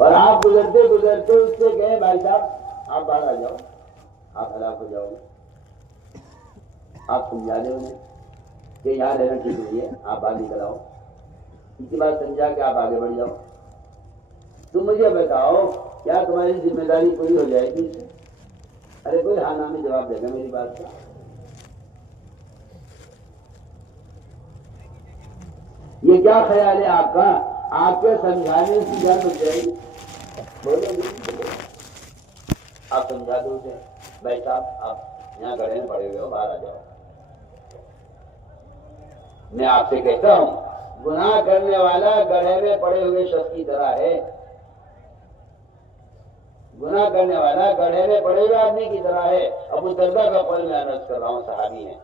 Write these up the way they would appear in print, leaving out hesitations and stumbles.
اور آپ گزرتے گزرتے اس سے کہیں بھائی صاحب آپ باہر آ جاؤ، آپ ہلاک ہو جاؤ گے، آپ سمجھا دیں انہیں کہ یہاں رہنا ٹھیک نہیں ہے، آپ باہر نکل آؤ، اس کے بعد سمجھا کہ آپ آگے بڑھ جاؤ۔ تم مجھے بتاؤ کیا تمہاری ذمہ داری پوری ہو جائے گی؟ ارے کوئی ہاں نامی جواب دے گا میری بات کا؟ یہ کیا خیال ہے آپ کا؟ آپ کے سمجھانے کی جان بچ جائے گی؟ بولو گے آپ سمجھا دو اسے بھائی صاحب آپ یہاں گڑھے میں پڑے ہوئے ہو، باہر آ جاؤ۔ میں آپ سے کہتا ہوں گناہ کرنے والا گڑھے میں پڑے ہوئے شخص کی طرح ہے، گناہ کرنے والا گڑھے میں پڑے ہوئے آدمی کی طرح ہے۔ ابو دردہ کا قول میں عرض کر رہا ہوں، صحابی ہیں،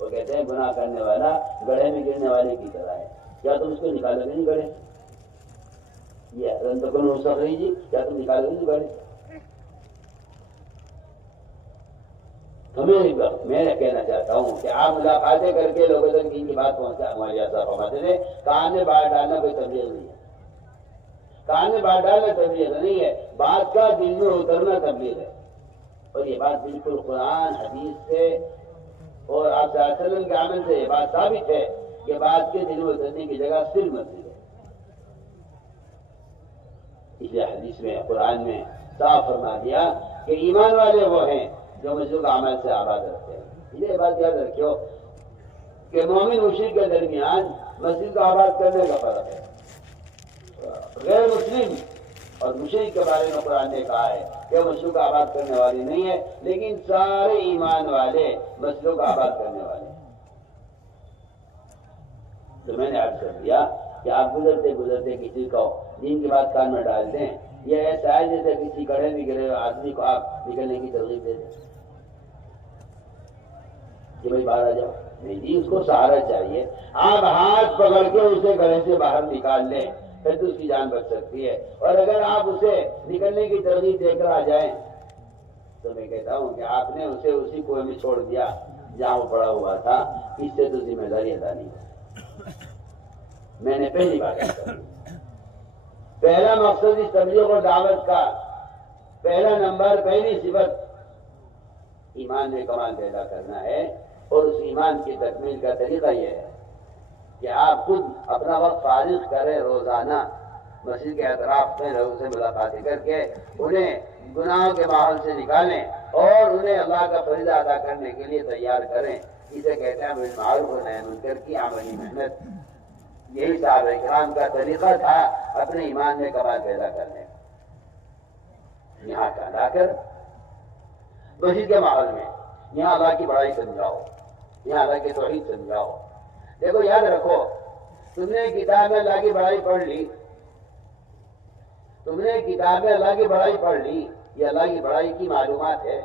وہ کہتے ہیں گناہ کرنے والا گڑھے میں گرنے والے کی طرح ہے۔ کیا تم اس کو نکالو گے نہیں گڑھے؟ یہ حضرت تکن ہو سک رہی جی، کیا تم نکالو گے نہیں گڑھے؟ میں کہنا چاہتا ہوں کہ آپ ملاقاتیں کر کے لوگوں تک دین کی بات پہنچا، ہمارے ایسا فرماتے تھے کان میں بات ڈالنا کوئی تبلیغ نہیں ہے، کان میں بات ڈالنا تبلیغ نہیں ہے، بات کا دل میں اترنا تبلیغ ہے۔ اور یہ بات بالکل قرآن حدیث سے اور آپ صلی اللہ علیہ وسلم کے عمل سے یہ بات ثابت ہے کہ بات کے دل میں اترنے کی جگہ صرف مسجد ہے۔ اس لیے حدیث میں قرآن میں صاف فرما دیا کہ ایمان والے وہ ہیں جو مسجد کا عمل سے آباد رکھتے ہیں۔ یہ بات یاد رکھو کہ مومن مشرک کے درمیان مسجد کا آباد کرنے کا فرق ہے۔ غیر مسلم اور مشرک کے بارے میں قرآن نے کہا ہے کہ وہ مسجد کا آباد کرنے والی نہیں ہے، لیکن سارے ایمان والے مسجدوں کا آباد کرنے والے ہیں۔ تو میں نے عرض کر دیا کہ آپ گزرتے گزرتے کسی کو دین کی بات کان میں ڈال دیں، یہ ایسا ہے جیسے کسی گڑھے میں گرے ہوئے آدمی کو آپ نکلنے کی ترغیب دے دیں کہ بھائی باہر آ جاؤ۔ نہیں جی، اس کو سہارا چاہیے۔ آپ ہاتھ پکڑ کے اسے گڑھے سے باہر نکال لیں، پھر تو اس کی جان بچ سکتی ہے۔ اور اگر آپ اسے نکلنے کی ترغیب دے کر آ جائیں تو میں کہتا ہوں کہ آپ نے اسے اسی کنویں میں چھوڑ دیا جہاں وہ پڑا ہوا تھا، اس سے تو ذمہ داری ادا نہیں ہے۔ میں نے پہلی بات کی، پہلا مقصد اس تبلیغ و دعوت کا، پہلا نمبر، پہلی صفت ایمان میں کمال پیدا کرنا ہے۔ اور اس ایمان کی تکمیل کا طریقہ یہ ہے کہ آپ خود اپنا وقت فارغ کریں، روزانہ مسجد کے اطراف میں لوگوں سے ملاقاتیں کر کے انہیں گناہوں کے ماحول سے نکالیں اور انہیں اللہ کا فریضہ ادا کرنے کے لیے تیار کریں۔ اسے کہتے ہیں بالمعروف و نہی عن المنکر کی عملی محنت۔ یہی صحابہ کرام کا طریقہ تھا اپنے ایمان میں کمال پیدا کرنے کا۔ یہاں کا لا کر مسجد کے ماحول میں یہاں اللہ کی بڑائی سمجھاؤ، یہاں اللہ کی توحید سمجھاؤ۔ دیکھو یاد رکھو، تم نے کتاب میں اللہ کی بڑائی پڑھ لی، تم نے کتاب میں اللہ کی بڑائی پڑھ لی، یہ اللہ کی بڑائی کی معلومات ہے،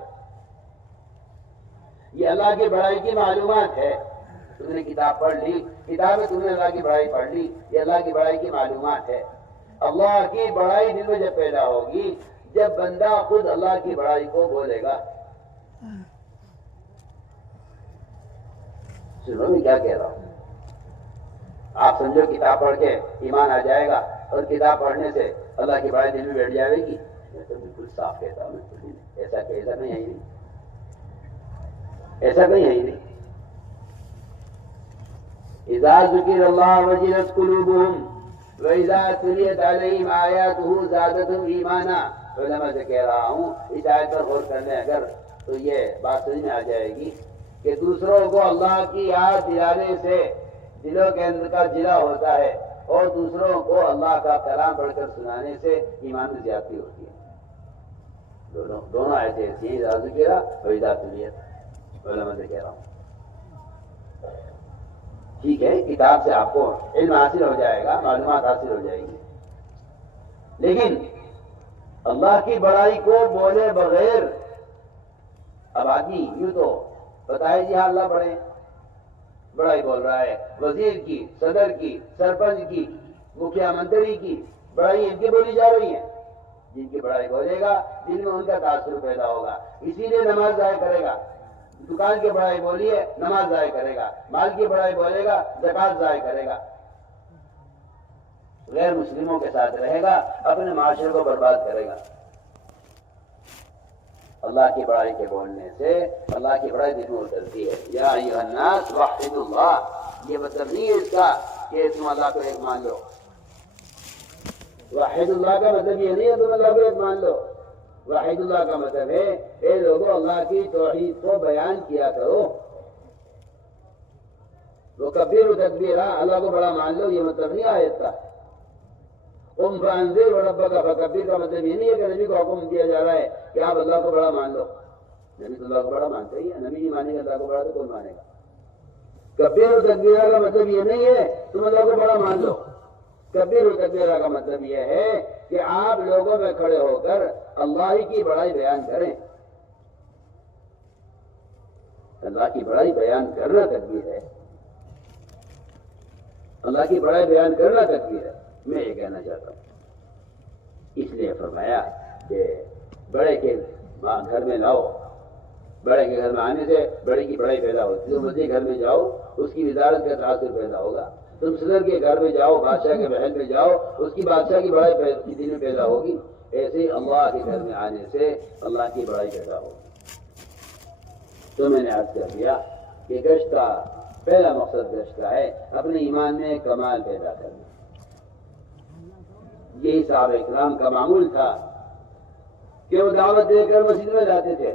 یہ اللہ کی بڑائی کی معلومات ہے۔ تم نے کتاب پڑھ لی، کتاب میں تم نے اللہ کی بڑائی پڑھ لی، یہ اللہ کی بڑائی کی معلومات ہے۔ اللہ کی بڑائی دل میں جب پیدا ہوگی جب بندہ خود اللہ کی بڑائی کو بولے گا۔ سنو میں کیا کہہ رہا ہوں، آپ سمجھو کتاب پڑھ کے ایمان آ جائے گا اور کتاب پڑھنے سے اللہ کی بڑائی دل میں بیٹھ جائے گی؟ میں تو بالکل صاف کہتا ہوں، ایسا نہیں ہے، ایسا کہیں ہے ہی نہیں۔ اذا ذکر اللہ وجلت قلوبہم واذا تلیت علیہم آیاتہ زادتہم ایمانا۔ علماء سے کہہ رہا ہوں اس آیت پر غور کرنے اگر تو یہ بات سمجھ میں آ جائے گی کہ دوسروں کو اللہ کی یاد دلانے سے دلوں کے اندر کا جلا ہوتا ہے اور دوسروں کو اللہ کا کلام پڑھ کر سنانے سے ایمان میں زیادتی ہوتی ہے۔ دونوں ایسے ایسی ہیں، اذا ذکر واذا تلیت۔ علماء سے کہہ رہا ہوں ٹھیک ہے، کتاب سے آپ کو علم حاصل ہو جائے گا، معلومات حاصل ہو جائے گی، لیکن اللہ کی بڑائی کو بولے بغیر اب آدمی یوں تو بتائے جی ہاں اللہ بڑائی بول رہا ہے، وزیر کی، صدر کی، سرپنچ کی، مکھیا منتری کی بڑائی ان کی بولی جا رہی ہے۔ جن کی بڑائی بولے گا دل میں ان کا تاثر پیدا ہوگا، اسی لیے نماز ضائع کرے گا۔ دکان کی بڑائی بولی ہے، نماز ضائع کرے گا، مال کی بڑائی بولے گا، زکوٰۃ ضائع کرے گا۔ غیر مسلموں کے ساتھ رہے گا، اپنے معاشرے کو برباد کرے گا۔ اللہ کی بڑائی کے بولنے سے اللہ کی بڑائی دل میں اترتی ہے۔ یا ایھا الناس وحدوا اللہ، یہ مطلب نہیں ہے اس کا کہ تم اللہ کو ایک مان لو۔ واحد اللہ کا مطلب یہ نہیں ہے تم اللہ کو ایک مان لو۔ واحد اللہ کا مطلب ہے اے لوگوں اللہ کی توحید کو بیان کیا کرو۔ وہ کبیر و تکبیرہ، اللہ کو بڑا مان لو، یہ مطلب نہیں آیت کا۔ فانذر ربک فکبر کا مطلب یہ نہیں ہے کہ نبی کو حکم دیا جا رہا ہے کہ آپ اللہ کو بڑا مان لو۔ نبی تو اللہ کو بڑا مانتے ہی ہے، نبی نہیں مانے گا اللہ کو بڑا تو کون مانے گا؟ کبیر و تکبیرہ کا مطلب یہ نہیں ہے تم اللہ کو بڑا مان لو۔ کبیر و تکبیرہ کا مطلب یہ ہے کہ آپ لوگوں میں کھڑے ہو کر اللہ کی بڑائی بیان کریں۔ اللہ کی بڑائی بیان کرنا تکبیر ہے، اللہ کی بڑائی بیان کرنا تکبیر ہے۔ میں یہ کہنا چاہتا ہوں، اس لیے فرمایا کہ بڑے کے گھر میں لاؤ، بڑے کے گھر میں آنے سے بڑے کی بڑائی پیدا ہوتی ہے۔ تم مسجد گھر میں جاؤ، اس کی وزارت کا تاثر پیدا ہوگا۔ تم صدر کے گھر میں جاؤ، بادشاہ کے محل میں جاؤ، اس کی بادشاہ کی بڑائی دل میں پیدا ہوگی۔ ایسے ہی اللہ کے گھر میں آنے سے اللہ کی بڑائی پیدا ہوگی۔ تو میں نے عرض کر دیا کہ گشت کا پہلا مقصد گشت کا ہے اپنے ایمان میں کمال پیدا کرنا۔ یہی صحابہ اکرام کا معمول تھا کہ وہ دعوت دے کر مسجد میں جاتے تھے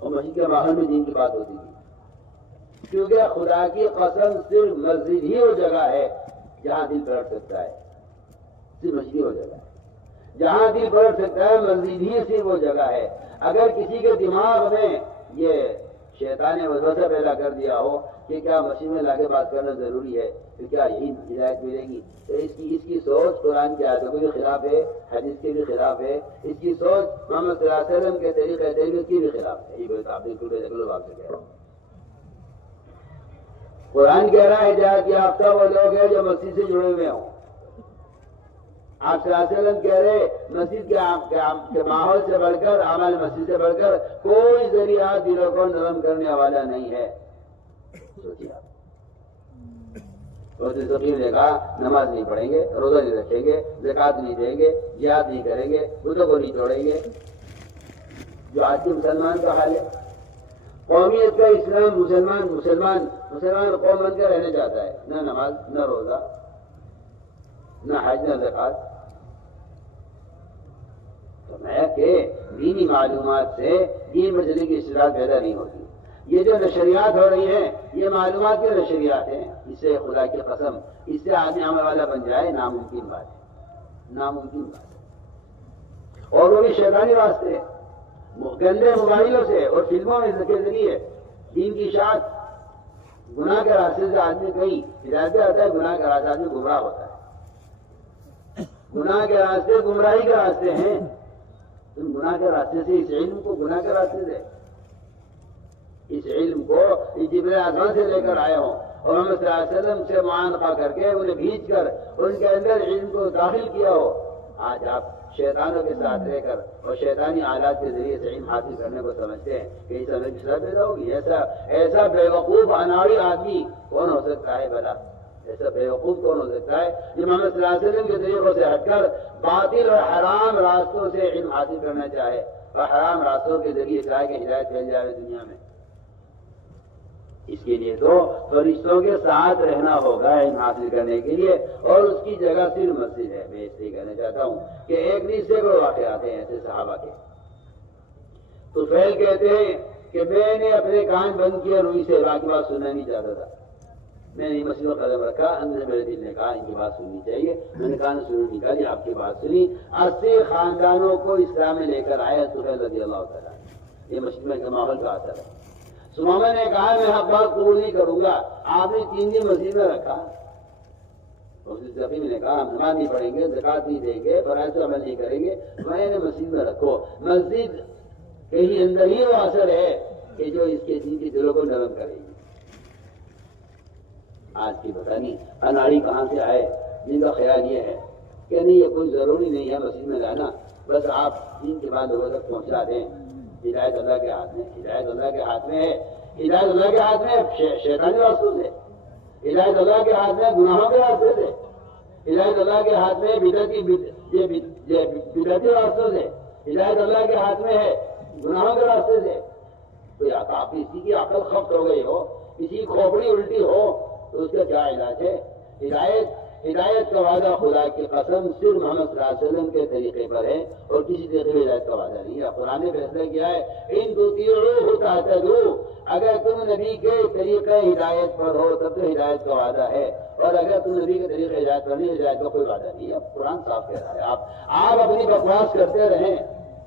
اور مسجد کے ماحول میں دین کی بات ہوتی تھی، کیونکہ خدا کی قسم صرف مسجد ہی وہ جگہ ہے جہاں دل پلٹ سکتا ہے۔ صرف مسجد ہی وہ جگہ ہے جہاں دل پلٹ سکتا ہے، مسجد ہی صرف وہ جگہ ہے۔ اگر کسی کے دماغ میں یہ شیطان نے وسوسہ پیدا کر دیا ہو کہ کیا مسجد میں لا کے بات کرنا ضروری ہے تو کیا یہی ہدایت ملے گی، تو اس کی سوچ قرآن کی آیتوں کے بھی خلاف ہے، حدیث کے بھی خلاف ہے۔ اس کی سوچ محمد صلی اللہ علیہ وسلم کے طریقہ تربیت کی بھی خلاف ہے۔ یہ بات آپ نے ٹوٹے جگلو آپ سے کہہ رہا ہوں۔ قرآن کہہ رہا ہے ہدایت یافتہ وہ لوگ ہیں جو مسجد سے جڑے ہوئے ہوں۔ آپ صلی اللہ علیہ وسلم کہہ رہے مسجد کے ماحول سے بڑھ کر، عمل مسجد سے بڑھ کر کوئی ذریعہ دلوں کو نرم کرنے والا نہیں ہے۔ سوچیے آپ، ذکیر نے کہا نماز نہیں پڑھیں گے، روزہ نہیں رکھیں گے، زکوٰۃ نہیں دیں گے، جہاد نہیں کریں گے، بتوں کو نہیں توڑیں گے، جو آج کے مسلمان کا حال ہے۔ قومیت کا اسلام مسلمان قوم بن کر رہنا چاہتا ہے، نہ نماز، نہ روزہ، نہ حج، نہ زکوٰۃ۔ فرمایا کہ دینی معلومات سے دین بچنے کی اصطلاح پیدا نہیں ہوتی۔ یہ جو نشریات ہو رہی ہیں یہ معلومات کی نشریات ہیں، اس سے خدا کی قسم اس سے آدمی عمل والا بن جائے ناممکن بات ہے، ناممکن بات ہے۔ اور وہ بھی شیطانی واسطے، گندے موبائلوں سے اور فلموں کے ذریعے دین کی اشاعت، گناہ کے راستے سے آدمی کہیں ہدایت پہ آتا ہے، گناہ کے راستے آدمی گمراہ ہوتا ہے۔ گناہ کے راستے گمراہی کے راستے ہیں۔ تم گناہ کے راستے سے اس علم کو، گناہ کے راستے سے اس علم کو جبریل آسمان سے لے کر آئے ہوں اور محمد صلی اللہ علیہ وسلم سے معانقہ کر کے انہیں بھیج کر ان کے اندر علم کو داخل کیا ہو، آج آپ شیطانوں کے ساتھ رہ کر اور شیطانی آلات کے ذریعے سے علم حاصل کرنے کو سمجھتے ہیں کہ اس میں بسرا پیدا ہوگی۔ ایسا بیوقوف اناڑی آدمی کون ہو سکتا ہے بھلا؟ ایسا بیوقوف کون ہو سکتا ہے جو محمد صلی اللہ علیہ وسلم کے طریقوں سے ہٹ کر باطل اور حرام راستوں سے علم حاصل کرنا چاہے اور حرام راستوں کے ذریعے چاہے کہ ہدایت پھیل جائے دنیا میں؟ اس کے لیے تو فرشتوں کے ساتھ رہنا ہوگا علم حاصل کرنے کے لیے، اور اس کی جگہ صرف مسجد ہے۔ میں اس لیے کہنا چاہتا ہوں کہ ایک نہیں سینکڑوں واقعات ہیں ایسے صحابہ کے۔ تو فیل کہتے ہیں کہ میں نے اپنے کان بند کیا، روئی سے باقی بات سننا نہیں چاہتا تھا۔ میں نے مسجد میں قدم رکھا، اندر میرے دل نے کہا ان کی بات سننی چاہیے۔ میں نے کان سنوں نکالی، آپ کی بات سنی۔ 80 خاندانوں کو اسلام میں لے کر آیا سہیل رضی اللہ تعالیٰ۔ یہ مسجد میں کے ماحول کا اثر ہے۔ سمامہ نے کہا میں حق بات قبول نہیں کروں گا، آپ نے 3 دن مسجد میں رکھا۔ میں نے کہا ہم نماز نہیں پڑھیں گے، زکوٰۃ نہیں دیں گے، فرائض پر عمل نہیں کریں گے، میں نے مسجد میں رکھو۔ مسجد کہیں اندر ہی وہ اثر ہے کہ جو اس کے دین کے دلوں کو نرم کرے گی۔ آج کی پتہ نہیں اناڑی کہاں سے آئے جن کا خیال یہ ہے کہ نہیں یہ کوئی ضروری نہیں ہے مسجد میں جانا، بس آپ دین کے بعد لوگوں تک پہنچا دیں۔ ہدایت اللہ کے ہاتھ میں، ہدایت اللہ کے ہاتھ میں ہے۔ ہدایت اللہ کے ہاتھ میں شیطانی راستوں سے، ہدایت اللہ کے ہاتھ میں گناہوں کے راستے سے، ہدایت اللہ کے ہاتھ میں بدعتی راستوں سے، ہدایت اللہ کے ہاتھ میں ہے گناہوں کے راستے سے. تو یا تو آپ کسی کی عقل خفت ہو گئی ہو، کسی کی کھوپڑی الٹی ہو، تو اس کا کیا علاج ہے؟ ہدایت کا وعدہ خدا کی قسم صرف محمد صلی اللہ علیہ وسلم کے طریقے پر ہے، اور کسی طریقے میں ہدایت کا وعدہ نہیں ہے. قرآن نے فیصلہ کیا ہے ان تطیعوہ تہتدوا، اگر تم نبی کے طریقے ہدایت پر ہو تب تو ہدایت کا وعدہ ہے، اور اگر تم نبی کے طریقے ہدایت پر نہیں، ہدایت کا کوئی وعدہ نہیں ہے. قرآن صاف کہہ رہا ہے. آپ اپنی بکواس کرتے رہیں،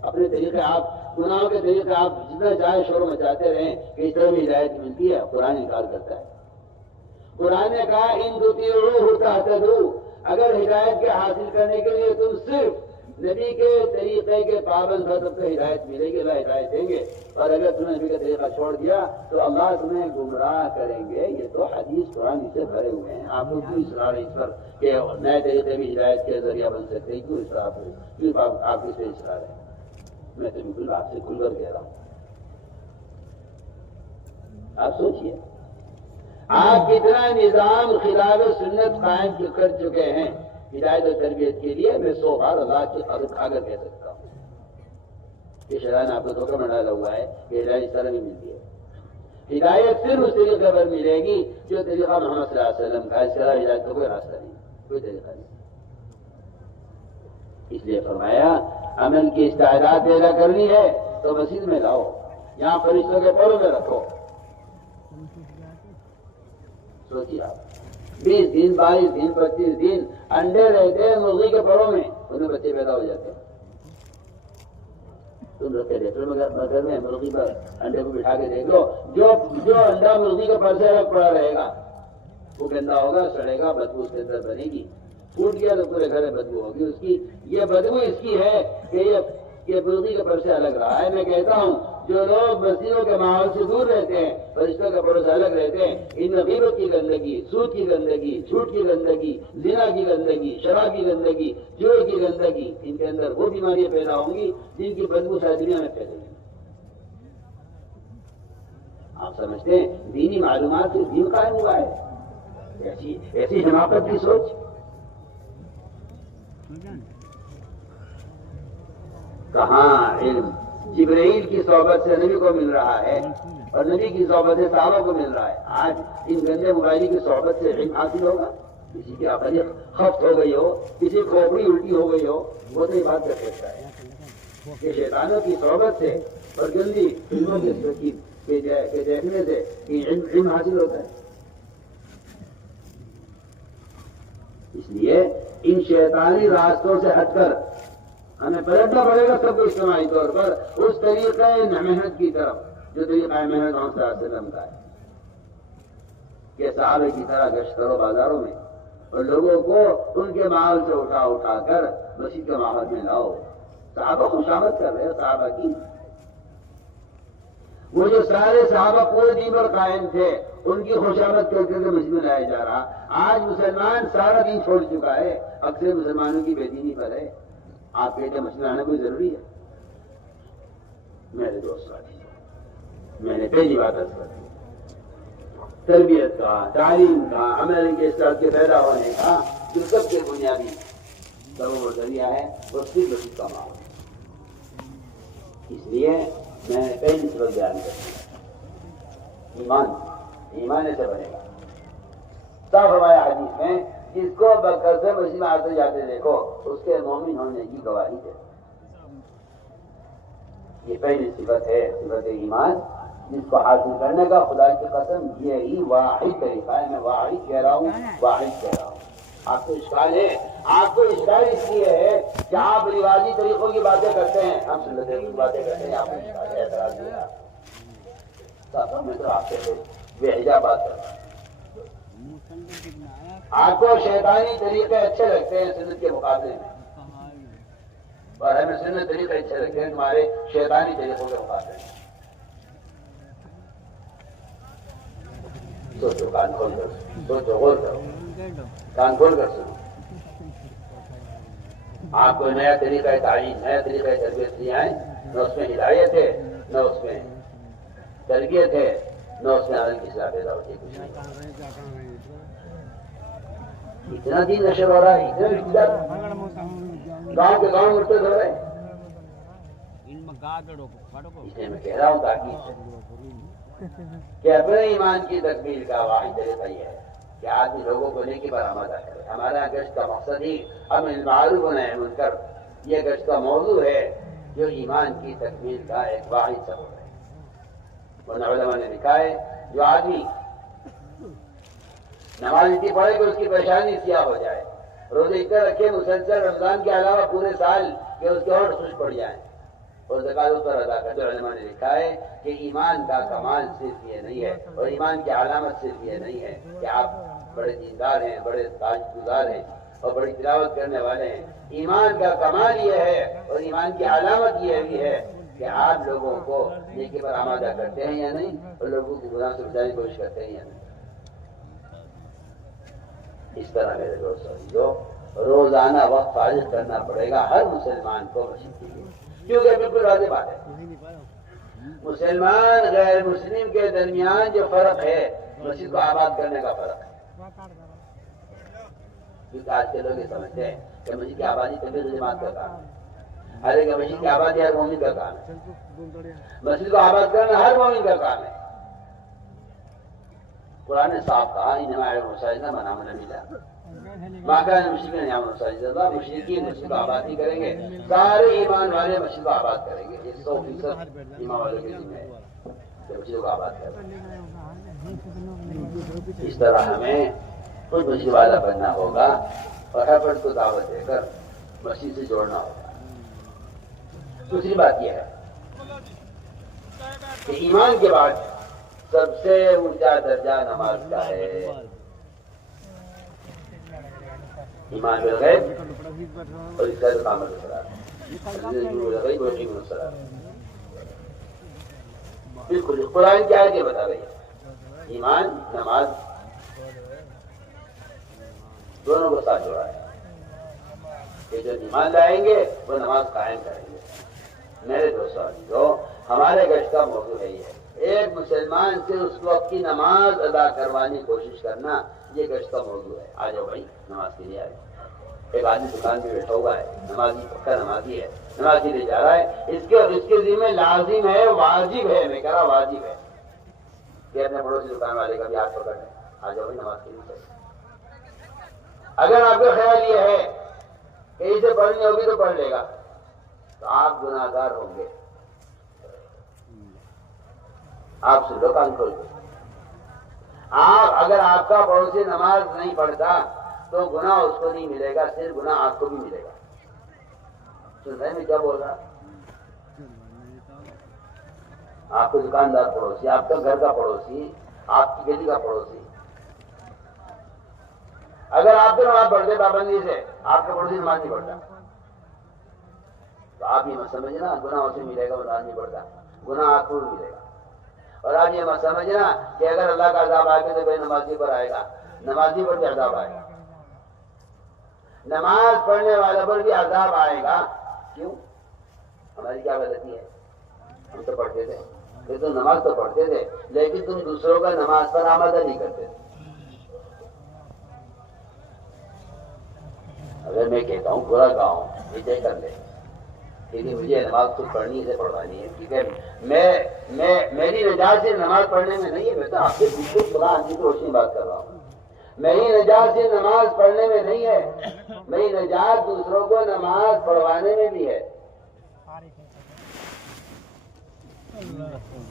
اپنے طریقے، آپ گناہوں کے طریقے آپ جتنا چاہے شور مچاتے رہیں کہ اس طرح بھی ہدایت ملتی ہے. قرآن انکار کرتا ہے. قرآن نے کہا ان تطیعوہ تہتدوا، اگر ہدایت کے حاصل کرنے کے لیے تم صرف نبی کے طریقے کے پابند ہو تب تو ہدایت ملے گی، اللہ ہدایت دیں گے. اور اگر تم نے نبی کا طریقہ چھوڑ دیا تو اللہ تمہیں گمراہ کریں گے. یہ تو حدیث قرآن سے بھرے ہوئے ہیں. آپ لوگ کیوں اصرار ہے اس پر کہ نئے طریقے بھی ہدایت کے ذریعہ بن سکتے ہیں؟ کیوں اصرار ہے؟ کیوں آپ اس پہ اصرار ہے؟ میں تو بالکل آپ سے کھل کر کہہ رہا ہوں. آپ سوچئے آپ کتنا نظام خلاف سنت قائم کر چکے ہیں ہدایت و تربیت کے لیے. میں 100 بار اللہ کی قدر کھا کر کہہ سکتا ہوں کہ شرع نے آپ کو دھوکہ میں ڈالا ہوا ہے کہ ہدایت اس طرح نہیں ملتی ہے. ہدایت صرف اس طریقے پر ملے گی جو طریقہ محمد صلی اللہ علیہ وسلم کا. اس طرح ہدایت کا کوئی راستہ نہیں، کوئی طریقہ نہیں. اس لیے فرمایا عمل کی استعداد پیدا کرنی ہے تو مسجد میں لاؤ، یہاں فرشتوں کے پروں میں رکھو. سوچیے آپ 20 دن 22 دن 25 دن انڈے رہتے ہیں مرغی کے پروں میں، ان میں بچے پیدا ہو جاتے ہیں. تم رکھتے دیکھ لو مگر میں مرغی پر انڈے کو بٹھا کے دیکھ لو، جو انڈا مرغی کے پر سے الگ پڑا رہے گا وہ گندا ہوگا، سڑے گا، بدبو اس کے اندر بنے گی. پھوٹ گیا تو پورے گھر میں بدبو ہوگی اس کی. یہ بدبو اس کی ہے کہ یہ مرغی کے پر سے الگ رہا ہے. میں کہتا ہوں جو لوگ مسجدوں کے ماحول سے دور رہتے ہیں، فرشتوں کے پروں سے الگ رہتے ہیں، ان میں غیبت کی گندگی، سود کی گندگی، جھوٹ کی گندگی، زنا کی گندگی، شراب کی گندگی، جوڑ کی گندگی، ان کے اندر وہ بیماریاں پیدا ہوں گی جن کی بدبو ساری دنیا میں پھیلے گی. آپ سمجھتے ہیں دینی معلومات سے دین قائم ہوا ہے؟ ایسی حماقت کی سوچ. کہاں علم جبرائیل کی صحبت سے نبی کو مل رہا ہے اور نبی کی صحبت سے صحابہ کو مل رہا ہے. آج ان گندے موبائل کی صحبت سے علم حاصل ہوگا؟ کسی کی عقل خفت ہو گئی ہو، کسی کھوپڑی الٹی ہو گئی ہو، وہ تو یہ بات کر سکتا ہے کہ شیطانوں کی صحبت سے اور گندی فلموں کے دیکھنے سے علم حاصل ہوتا ہے. اس لیے ان شیطانی راستوں سے ہٹ کر ہمیں پلٹنا پڑے گا سب کو اجتماعی طور پر اس طریقہ محنت کی طرف جو طریقہ محنت محمد صلی اللہ علیہ وسلم کا ہے کہ صحابہ کی طرح گشت کرو بازاروں میں اور لوگوں کو ان کے ماحول سے اٹھا کر مسجد کے ماحول میں لاؤ. صحابہ خوشامد کر رہے ہیں صحابہ کی. وہ جو سارے صحابہ پورے دین پر قائم تھے ان کی خوشامد کر کے مسجد میں لایا جا رہا. آج مسلمان سارا دین چھوڑ چکا ہے، اکثر مسلمانوں کی بے دینی پر ہے. آپ کہتے ہیں مسجد آنا کوئی ضروری ہے؟ میرے دوست میں نے پہلی بات عرض کر دی، تربیت کا، تعلیم کا، عمل کے استعداد کے پیدا ہونے کا جو سب سے بنیادی سبب و ذریعہ ہے وہ صرف مسجد کا ماحول ہے. اس لیے میں نے پہلی سبق بیان کر دیا، ایمان ایسے بنے گا. صاف فرمایا حدیث میں جس کو بکر سے مسجد میں آتے جاتے دیکھو اس کے مومن ہونے کی گواہی ہے. یہ پہلی صفت ہے، صفت ایمان، جس کو حاصل کرنے کا خدا کی قسم یہی واحد طریقہ ہے. میں واحد کہہ رہا ہوں. آپ کو اشکال ہے، آپ کو اشکال اس لیے ہے کہ آپ رواجی طریقوں کی باتیں کرتے ہیں، ہم سنت کی باتیں کرتے ہیں. آپ کو اشکال ہے، اعتراض ہے. میں تو آپ سے بے حجاب بات کر رہا ہوں. آپ کو شیطانی طریقے اچھے لگتے ہیں سنت کے مقابلے میں، اور ہمیں سنت طریقے اچھے لگتے ہیں تمہارے شیطانی طریقوں کے مقابلے میں. سوچو، کان کھول کر سوچو، غور کرو، کان کھول کر سنو. آپ کو نیا طریقہ تعلیم، نیا طریقہ تربیت دیا ہے، نہ اس میں ہدایت ہے، نہ اس میں تربیت ہے، نہ اس میں عمل کی اصلاح پیدا ہوتی ہے. کچھ نہیں. اتنا دین نشر ہو رہا ہے، اتنا رشتے دار گاؤں کے گاؤں مرتد ہو رہے ہیں۔ اس لیے میں کہہ رہا ہوں تاکہ کہ اپنے ایمان کی تکمیل کا واحد طریقہ یہ ہے کہ آدمی لوگوں کو نیکی پر آمادہ کرے۔ ہمارا گشت کا مقصد ہی امر بالمعروف و نہی عن المنکر، یہ گشت کا موضوع ہے جو ایمان کی تکمیل کا ایک واحد سبب ہے۔ ورنہ علماء نے لکھا ہے جو آدمی نماز اتنی پڑھے کہ اس کی پیشانی سیاہ ہو جائے، روزے اتنے رکھے مسلسل رمضان کے علاوہ پورے سال کہ اس کے ہونٹ خشک پڑ جائیں اور زکات اس پر ادا کرتے، علماء نے لکھا ہے کہ ایمان کا کمال صرف یہ نہیں ہے اور ایمان کی علامت صرف یہ نہیں ہے کہ آپ بڑے دیندار ہیں، بڑے تاجد گزار ہیں اور بڑی تلاوت کرنے والے ہیں۔ ایمان کا کمال یہ ہے اور ایمان کی علامت یہ بھی ہے کہ آپ لوگوں کو نیکی پر آمادہ کرتے ہیں یا نہیں، اور لوگوں کی گناہ سے بچانے کی کوشش کرتے ہیں یا نہیں۔ اس طرح میرے دوستوں جو روزانہ وقت فارغ کرنا پڑے گا ہر مسلمان کو مسجد کے لیے، کیونکہ بالکل واضح بات ہے مسلمان غیر مسلم کے درمیان جو فرق ہے مسجد کو آباد کرنے کا فرق ہے۔ کیونکہ آج کے لوگ یہ سمجھتے ہیں کہ مسجد کی آبادی تبلیغ جماعت کا کام ہے، حالانکہ مسجد کی آبادی ہر مومن کا کام ہے، مسجد کو آباد کرنا ہر مومن کا کام ہے۔ قرآن نے صاف کہا انما المساجد من آمن باللہ ما کان المشرکین یعمرون مساجد اللہ، مشرکین مسجد کو آباد نہیں کریں گے، سارے ایمان والے مسجد کو آباد کریں گے۔ یہ 100% ایمان والوں کے ذمہ ہے کہ مسجد کو آباد کریں۔ اس طرح ہمیں خود مسجد والا بننا ہوگا اور ہر فرد کو دعوت دے کر مسجد سے جوڑنا ہوگا۔ دوسری بات یہ ہے کہ ایمان کے بعد سب سے اونچا درجہ نماز کا ہے۔ ایمان بالغیب اور اس کا اقامت الصلاۃ، بالکل قرآن کی آیت یہ بتا رہی ہے ایمان نماز دونوں کو ساتھ جوڑا ہے کہ جو ایمان لائیں گے وہ نماز قائم کریں گے۔ میرے دوستوں جو ہمارے گشت کا موضوع ہے یہ ایک مسلمان سے اس وقت کی نماز ادا کروانے کی کوشش کرنا، یہ گشت کا موضوع ہے۔ آ جاؤ بھائی نماز کے لیے آئے۔ ایک آدمی دکان پہ بیٹھا ہوا ہے، نمازی پکا نمازی ہے، نماز کے لیے جا رہا ہے، اس کے ذمہ لازم ہے، واجب ہے، میں کہہ رہا واجب ہے کہ اپنے پڑوسی دکان والے کا بھی ہاتھ پکڑ لیں، آ جاؤ بھائی نماز کے لیے چلے۔ اگر آپ کا خیال یہ ہے کہ اسے پڑھنی ہوگی تو پڑھ لے گا تو آپ گناہ گار ہوں گے۔ آپ سے لو کان کھول کے اگر آپ کا پڑوسی نماز نہیں پڑھتا تو گناہ اس کو نہیں ملے گا، صرف گناہ آپ کو بھی ملے گا۔ سن رہے میں کیا بول رہا؟ آپ کا دکاندار پڑوسی، آپ کا گھر کا پڑوسی، آپ کی گلی کا پڑوسی، اگر آپ کو نماز پڑھتے پابندی سے آپ کا پڑوسی نماز نہیں پڑھتا تو آپ یہ مت سمجھنا گناہ اسے ملے گا، نماز نہیں پڑھتا، گناہ آپ کو بھی ملے گا۔ اور آپ یہ مت سمجھنا کہ اگر اللہ کا عذاب آئے گا تو کوئی نمازی پر آئے گا، نمازی پر بھی عذاب آئے گا، نماز پڑھنے والے پر بھی عذاب آئے گا۔ کیوں؟ ہماری کیا غلطی ہے؟ ہم تو پڑھتے تھے، پھر تو نماز تو پڑھتے تھے لیکن تم دوسروں کا نماز پر آمادہ نہیں کرتے۔ اگر میں کہتا ہوں پورا گاؤں یہ طے کر لے لیکن مجھے نماز خود پڑھنی ہے پڑھوانی ہے، ٹھیک ہے، میری نجات سے نماز پڑھنے میں نہیں ہے، میں تو آپ سے بالکل قرآن کی روشنی بات کر رہا ہوں، میری نجات سے نماز پڑھنے میں نہیں ہے، میری نجات دوسروں کو نماز پڑھوانے میں بھی ہے۔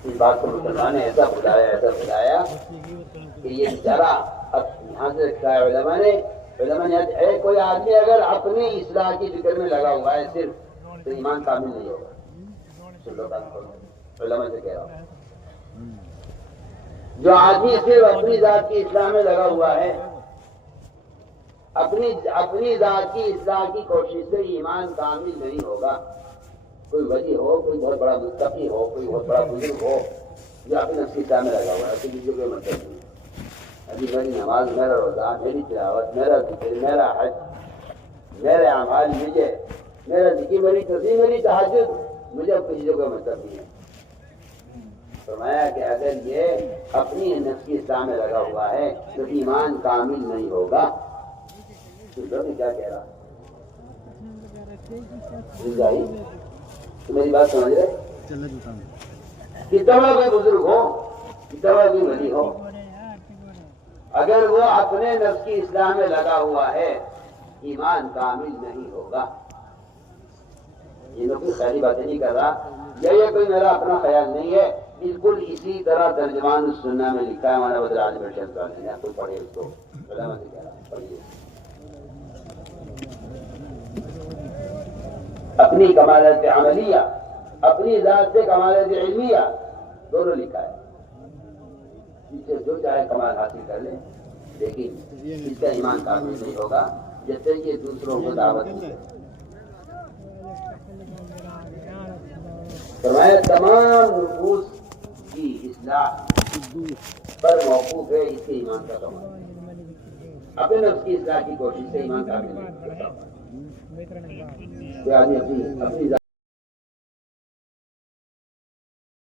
اس بات کو مسلمان نے ایسا بتایا کہ یہ بیچارہ اب یہاں سے رکھا ہے علماء نے کوئی آدمی اگر اپنی اصلاح کی فکر میں لگا ہوا ہے صرف تو ایمان کامل نہیں ہوگا۔ علماء سے کہہ رہا ہوں جو آدمی صرف اپنی ذات کی اصلاح میں لگا ہوا ہے، اپنی ذات کی اصلاح کی کوشش سے ایمان کامل نہیں ہوگا۔ کوئی ولی ہو، کوئی بہت بڑا متقی ہو، کوئی بہت بڑا بزرگ ہو جو اپنی نفس کی اصلاح میں لگا ہوا ہے، تو کسی کو مطلب نہیں۔ ابھی میری نماز، میرا روزہ، میری تلاوت، میرا ذکر، میرا حج، میرے اعمال، میرا ذکر، میری تسبیح، میری تہجد، مجھے اب کسی کو مطلب نہیں ہے۔ فرمایا کہ اگر یہ اپنی نفس کی اصلاح میں لگا ہوا ہے تو ایمان کامل نہیں ہوگا۔ سن میں کیا کہہ رہا بھائی، تو میری بات سمجھ رہے؟ کتنا بڑا کوئی بزرگ ہو، کتنا بڑا کوئی ولی ہو، اگر وہ اپنے نفس کی اصلاح میں لگا ہوا ہے، ایمان کامل نہیں ہوگا۔ یہ میں کوئی خیالی باتیں نہیں کر رہا، یہ کوئی میرا اپنا خیال نہیں ہے، بالکل اسی طرح ترجمان السنہ میں لکھا ہے ہمارا بدر عالم ارشاد صاحب نے، آپ کو پڑھے اس کو، پڑھیے۔ اپنی کمالت عملیہ، اپنی ذات سے کمالت علمیہ دونوں لکھا ہے، اس سے جو چاہے کمال حاصل کر لے، لیکن اس کا ایمان کامل نہیں ہوگا جب تک یہ دوسروں کو دعوت نہیں۔ فرمایا تمام نفوس کی اصلاح پر موقوف ہے اس کے ایمان کا کمال۔ اپنے نفس کی اصلاح کی کوشش سے ایمان کامل نہیں ہوگا۔ آدمی اپنی ذات